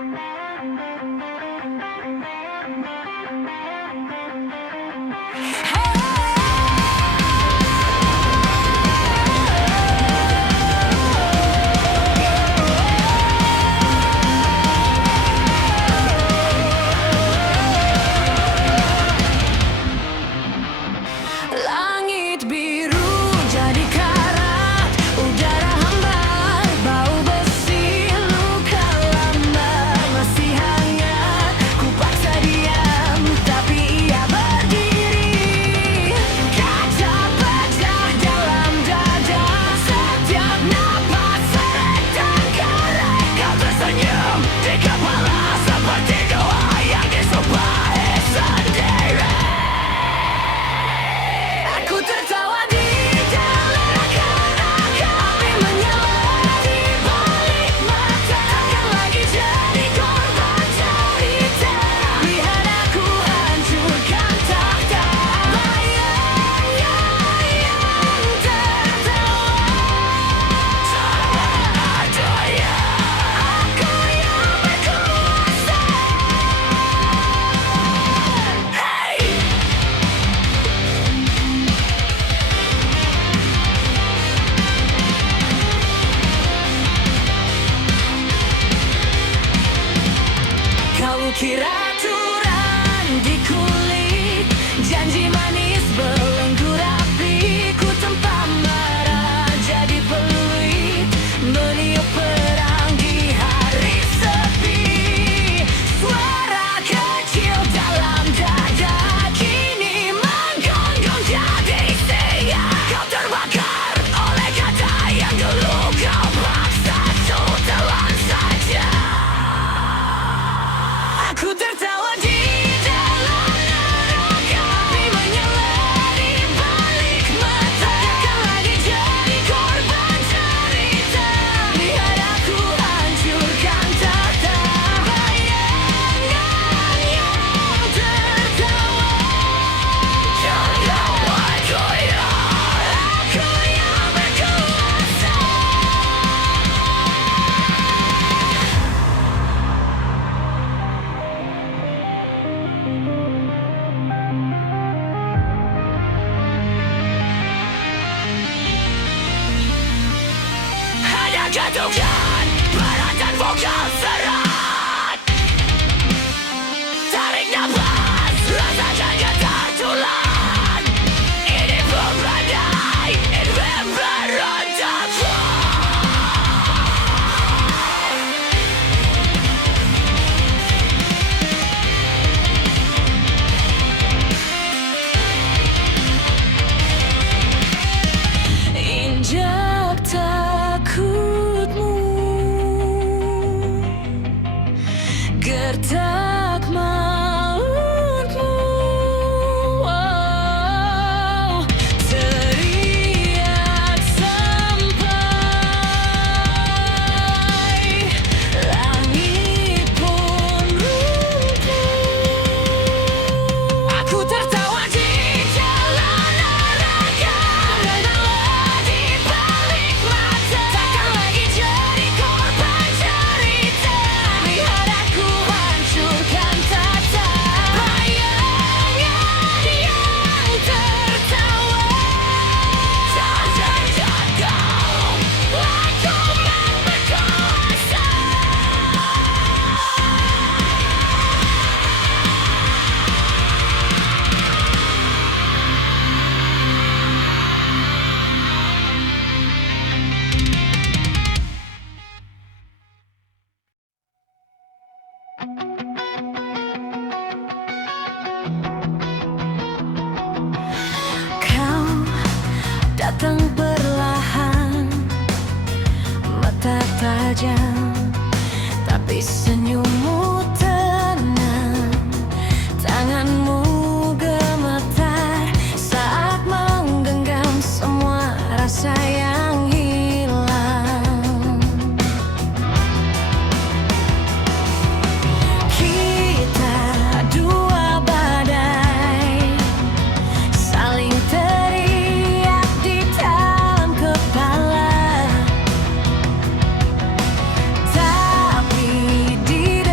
Langit biru jadi karat, udara hambar, bau besi, luka lambar masih hangat. Ku paksa diam, tapi ia berdiri. Kaca pecah dalam dada, setiap napas seret dan karet. Kau tersenyum di kepala seperti doa yang disumpahi sendiri. Aku tertawa di dalam karena api menyala di balik mata. Takkan lagi jadi korban cerita. Lihat aku hancurkan takhta. Bayangnya yang tertawa. Tak berdaya, aku yang berkuasa. Hey! Kau kira aturan di kulit, janji manis belenggu rapi. Ku tanpa marah jadi peluit, meniup perang di hari sepi. Suara kecil dalam dada kini menggonggong jadi sia. Kau terbakar oleh kata yang dulu kau paksa telan saja. Aku tertawa di dalam neraka, api menyala di balik mata. Takkan lagi jadi korban cerita. Lihat aku hancurkan takhta. Bayangan yang tertawa. Jangan percaya, aku yang berkuasa. Hanya jatuhkan berat dan vokal serat. Tarik nafas, rasakan getar tulang. Ini belum badai, ini berontak. Injak takutmu, gertak mautmu. Oh, teriak sampai langit pun runtuh. Aku tertawa di dalam neraka, menyala di balik mata. Takkan lagi jadi korban cerita. Lihat aku hancurkan takhta. Bayangan yang tertawa. Jangan kau, aku yang berkuasa. Kau datang perlahan, mata tajam, tapi senyummu tenang. Tanganmu gemetar saat menggenggam semua rasa yang hilang. Kita dua badai saling teriak di dalam kepala. Tapi di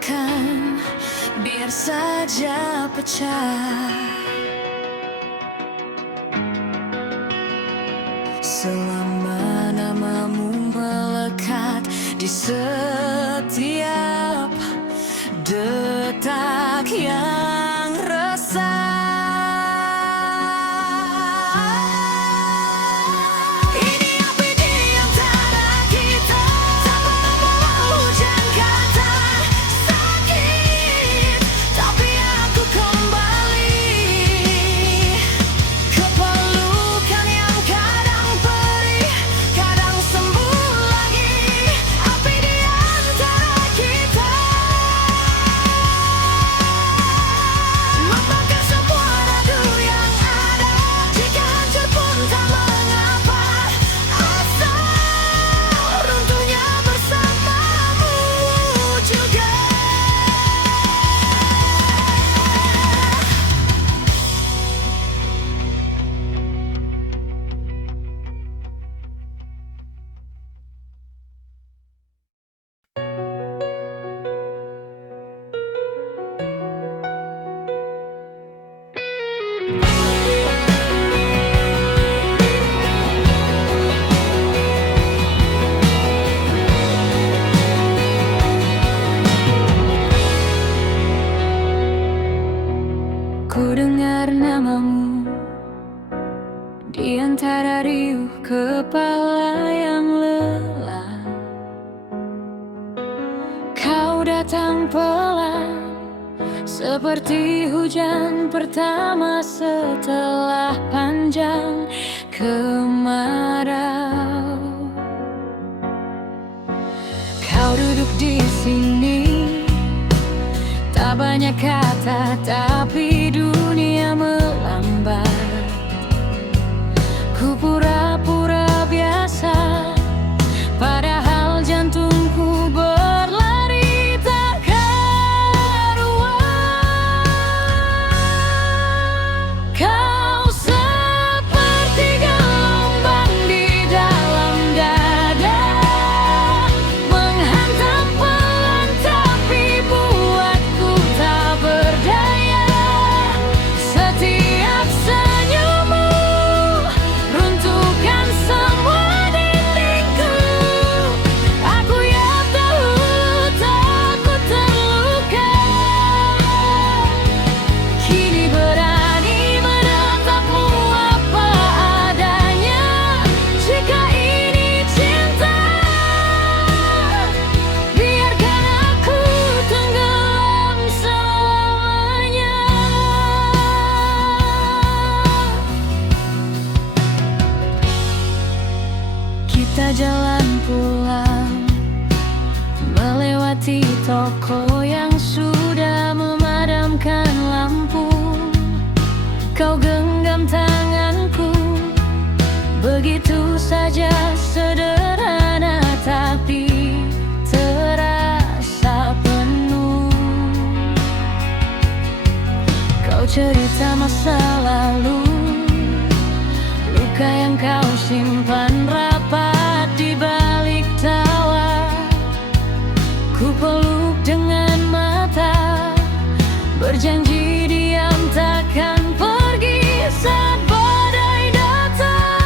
biarkan, biar saja pecah. Selama namamu melekat di setiap detak yang resah. Ku dengar namamu di antara riuh kepala yang lelah. Kau datang pelan seperti hujan pertama setelah panjang kemarau. Kau duduk di sini, tak banyak kata tapi dunia melambat. Ku pura-pura biasa, padahal jantungku berlari tak karuan. Kau seperti gelombang di dalam dada, menghantam pelan tapi buatku tak berdaya. Setiap senyummu runtuhkan semua dindingku. Aku yang dahulu takut terluka, kini berani menatapmu apa adanya. Jika ini cinta, biarkan aku tenggelam selamanya. Kita jalan pulang, melewati toko yang sudah memadamkan lampu. Kau genggam tanganku, begitu saja sederhana tapi terasa penuh. Kau cerita masa lalu, luka yang kau simpan rapat di balik tawa. Ku peluk dengan mata, berjanji diam takkan pergi saat badai datang.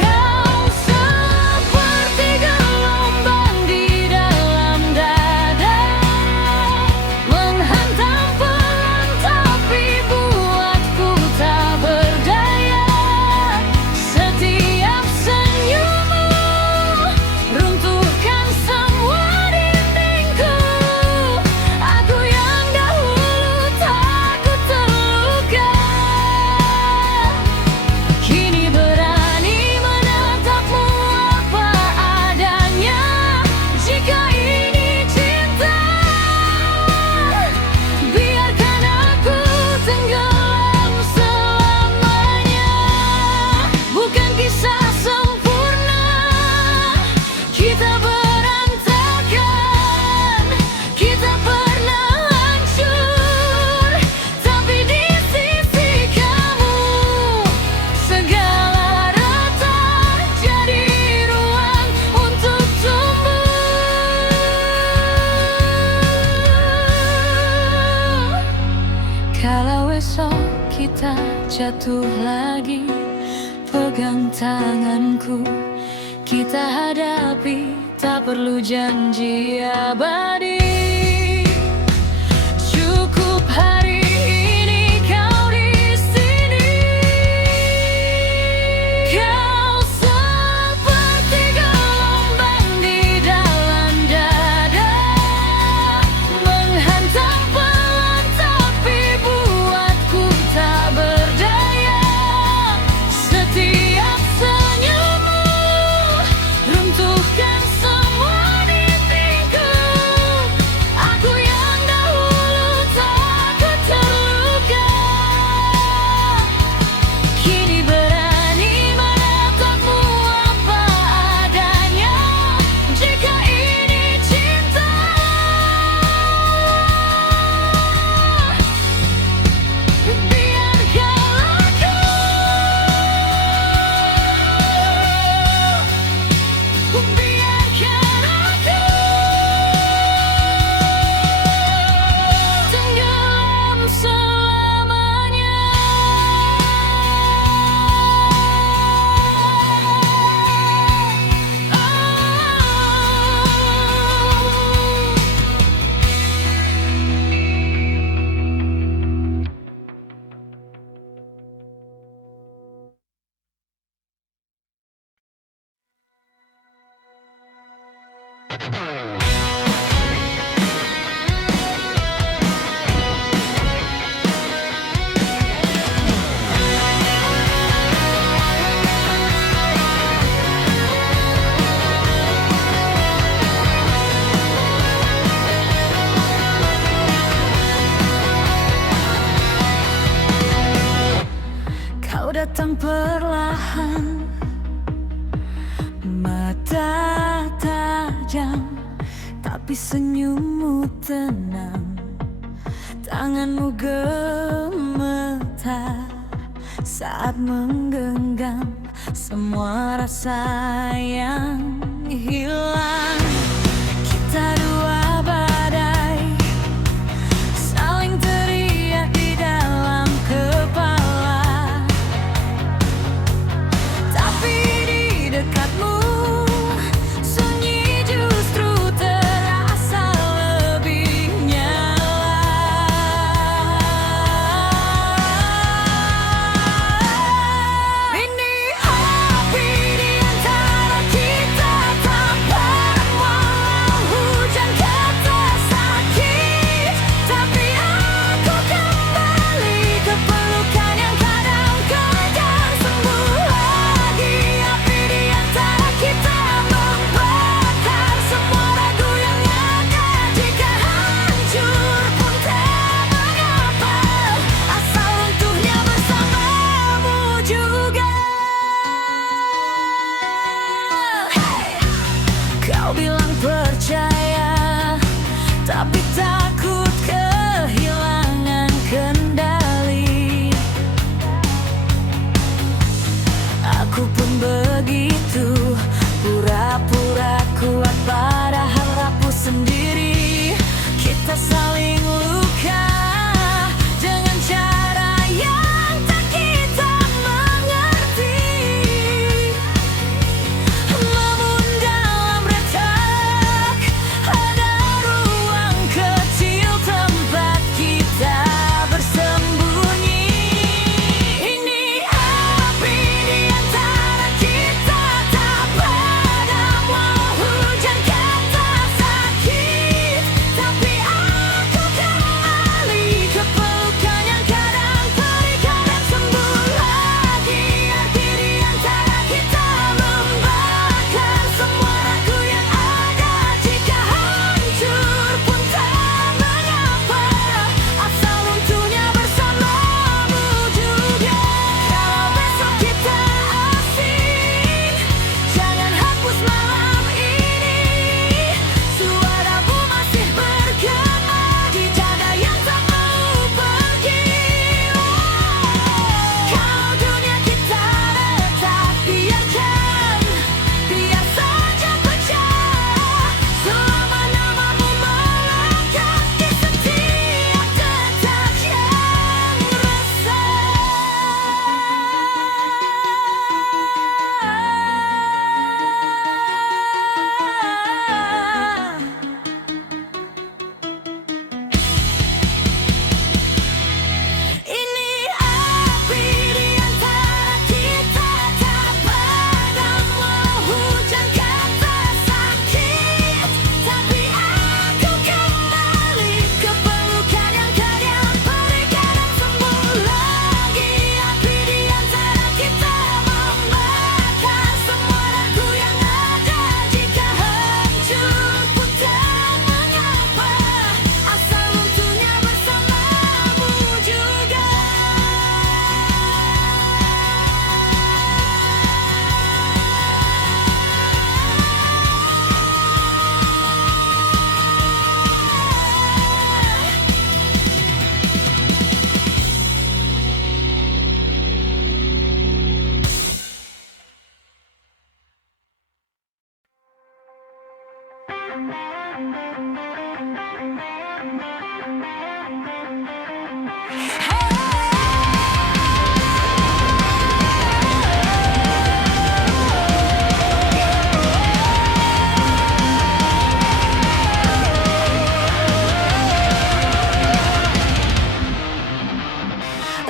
Kau seperti gelombang di dalam dada, menghantam pelan tapi buatku tak berdaya. Setiap senyummu runtuhkan semua dindingku. jatuh lagi. Pegang tanganku, kita hadapi, tak perlu janji abadi. Cukup hari ini kau di sini. Kau seperti gelombang di dalam dada, menghantam pelan tapi buatku tak berdaya. Setiap senyummu runtuhkan semua mimpiku. Aku yang dahulu takut terluka, kini berani menatapmu apa adanya. Jika ini cinta, biarkanlah aku, biarkan aku tenggelam selamanya. Kau datang perlahan, mata tajam, tapi senyummu tenang. Tanganmu gemetar saat menggenggam semua rasa yang hilang. Kita dua badai saling teriak di dalam kepala, tapi di dekatmu sunyi justru terasa lebih nyala. Ini api di antara kita tak padam walau hujan kata sakit. Tapi aku kembali ke pelukan yang kadang kadang sembuh lagi. Api di antara kita membakar semua ragu yang ada. Jika hancur pun tak mengapa, asal runtuhnya bersamamu juga. Kau bilang percaya, tapi takut kehilangan kendali. Aku pun begitu, pura-pura kuat padahal rapuh sendiri. Kita saling luka dengan cara yang tak kita mengerti. Namun dalam retak ada ruang kecil tempat kita bersembunyi. Ini api di antara kita tak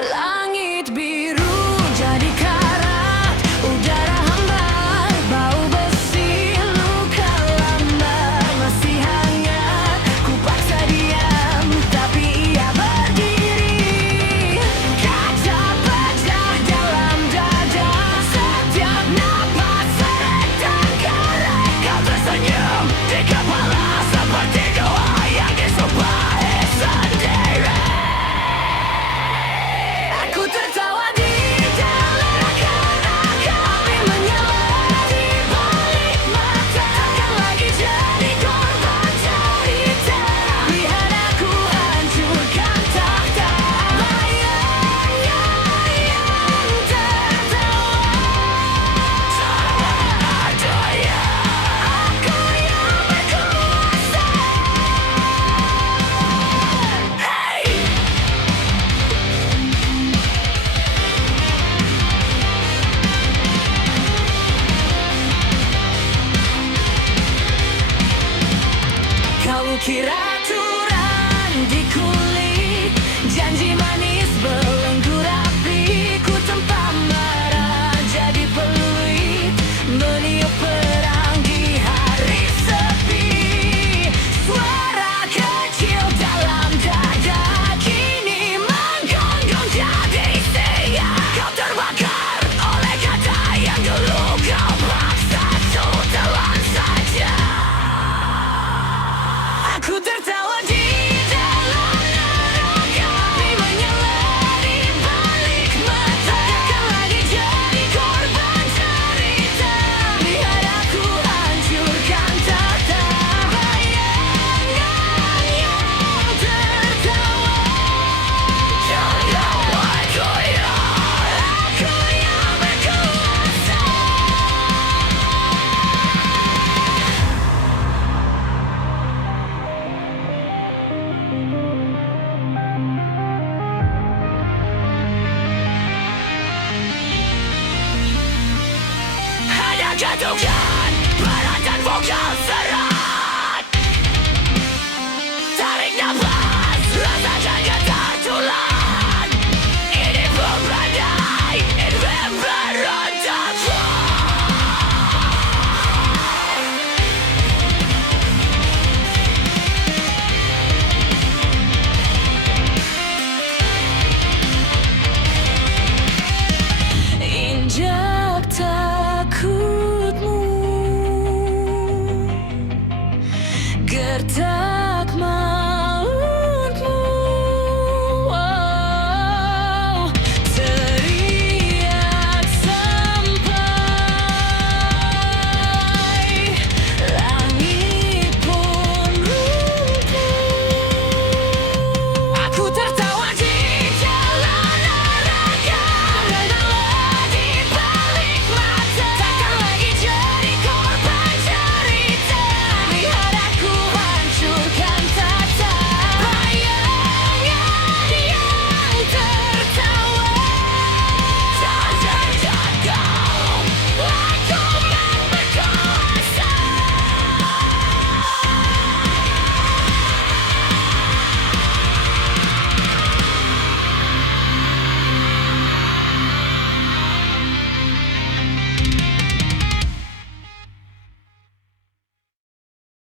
Langit biru jadi karat, udara hambar, bau besi, luka lambar masih hangat. Ku paksa diam, tapi ia berdiri. Kaca pecah dalam dada, setiap napas seret dan karet. Kau tersenyum di kepala seperti doa yang disumpahi sendiri. Aku tertawa di dalam api menyala di balik mata. Takkan lagi jadi korban cerita. Lihat aku hancurkan takhta. Bayangnya yang tertawa. Ada yang Aku yang berkuasa. hey. Kau kira aturan di kulit, janji manis belenggu rapi. Ku tempa marah jadi peluit, meniup perang di hari sepi. Suara kecil dalam dada kini menggonggong jadi sia. Kau terbakar oleh kata yang dulu kau paksa untuk telan saja. Aku tertawa di dalam neraka, api menyala di balik mata. Takkan lagi jadi korban cerita. Lihat aku hancurkan takhta. Bayangan yang tertawa. Jangan buat goyah. Aku yang berkuasa. Hanya gantungkan berat dan vokal